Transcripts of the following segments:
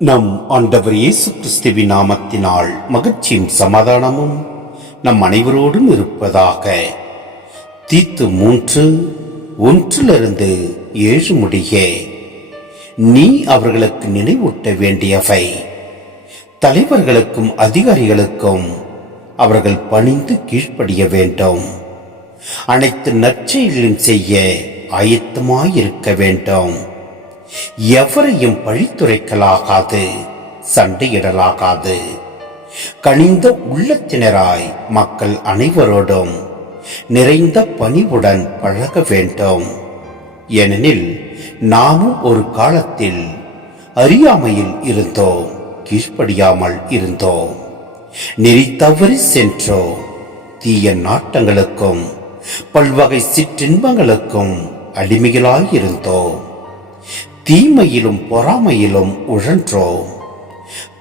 நம் ஆண்டவர் இயேசு கிறிஸ்துவின் நாமத்தினால் மகிழ்ச்சியும் சமாதானமும் நம் அனைவரோடும் இருப்பதாக. தீத்து 3:1-7 முடிய. நீ அவர்களுக்கு நினைவூட்ட வேண்டியவை. தலைவர்களுக்கும் அதிகாரிகளுக்கும் அவர்கள் பணிந்து கீழ்ப்படிய வேண்டும். அனைத்து நற்செயல்களையும் செய்ய ஆயத்தமாயிருக்க வேண்டும். எவரையும் பழித்துரைக்கலாகாது, சண்டையிடலாகாது. கனிந்த உள்ளத்தினராய் மக்கள் அனைவரோடும் நிறைந்த பணிவுடன் பழக வேண்டும். ஏனெனில் நாமும் ஒரு காலத்தில் அறியாமையில் இருந்தோம், கீழ்ப்படியாமல் இருந்தோம், நெறி தவறி சென்றோம். தீய நாட்டங்களுக்கும் பல்வகை சிற்றின்பங்களுக்கும் அடிமைகளாயிருந்தோம். தீமையிலும் பொறாமையிலும் உழன்றோம்.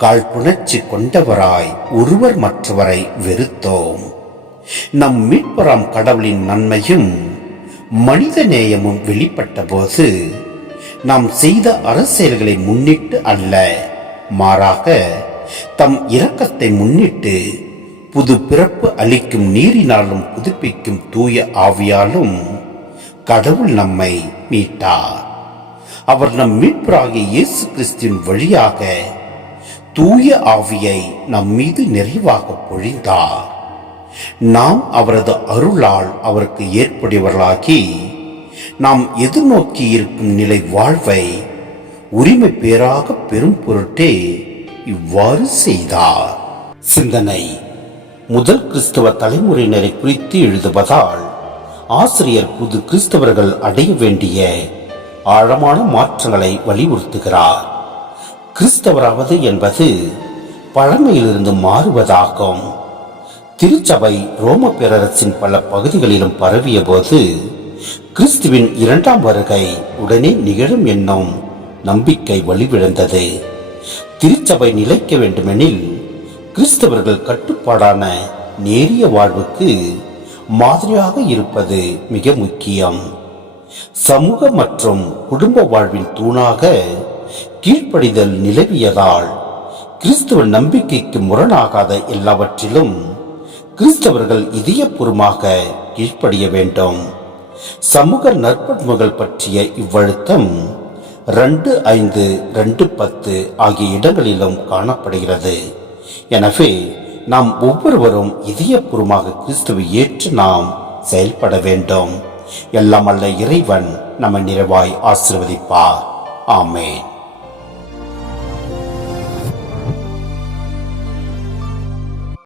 காழ்ப்புணர்ச்சி கொண்டவராய் ஒருவர் மற்றவரை வெறுத்தோம். நம் மீட்பராம் கடவுளின் நன்மையும் மனித நேயமும் வெளிப்பட்ட போது நாம் செய்த அரசியல்களை முன்னிட்டு அல்ல, மாறாக தம் இரக்கத்தை முன்னிட்டு புது பிறப்பு அளிக்கும் நீரினாலும் புதுப்பிக்கும் தூய ஆவியாலும் கடவுள் நம்மை மீட்டார். அவர் நம் மீட்பராகிய இயேசு கிறிஸ்துவின் வழியாக தூய ஆவியை நம் மீது நிறைவாக பொழிந்தார். நாம் அவரது அருளால் அவருக்கு ஏற்புடையவர்களாகி நாம் எதிர்நோக்கி இருக்கும் நிலை வாழ்வை உரிமை பேராக பெரும் பொருட்டே இவ்வாறு செய்தார். சிந்தனை: முதல் கிறிஸ்தவ தலைமுறையினரை குறித்து எழுதுவதால் ஆசிரியர் புது கிறிஸ்தவர்கள் அடைய வேண்டிய ஆழமான மாற்றங்களை வலியுறுத்துகிறார். கிறிஸ்தவராவது என்பது பழமையிலிருந்து மாறுவதாகும். திருச்சபை ரோம பேரரசின் பல பகுதிகளிலும் பரவிய போது கிறிஸ்துவின் 2ஆம் வருகை உடனே நிகழும் என்னும் நம்பிக்கை வலிவிழந்தது. திருச்சபை நிலைக்க வேண்டுமெனில் கிறிஸ்தவர்கள் கட்டுப்பாடான நேரிய வாழ்வுக்கு மாதிரியாக இருப்பது மிக முக்கியம். சமூக மற்றும் குடும்ப வாழ்வின் தூணாக கீழ்ப்படிதல் நிலவியதால் கிறிஸ்துவ நம்பிக்கைக்கு முரணாகாத எல்லாவற்றிலும் கிறிஸ்தவர்கள் இதயபூர்வமாக கீழ்ப்படிய வேண்டும். சமூக நற்பண்புகள் பற்றிய இவ்வழுத்தம் 2:5-2:10 ஆகிய இடங்களிலும் காணப்படுகிறது. எனவே நாம் ஒவ்வொருவரும் இதயபூர்வமாக கிறிஸ்துவை ஏற்று நாம் செயல்பட வேண்டும். எல்லாம் அல்ல இறைவன் நம்மை நிறைவாய் ஆசீர்வதிப்பார். ஆமென்.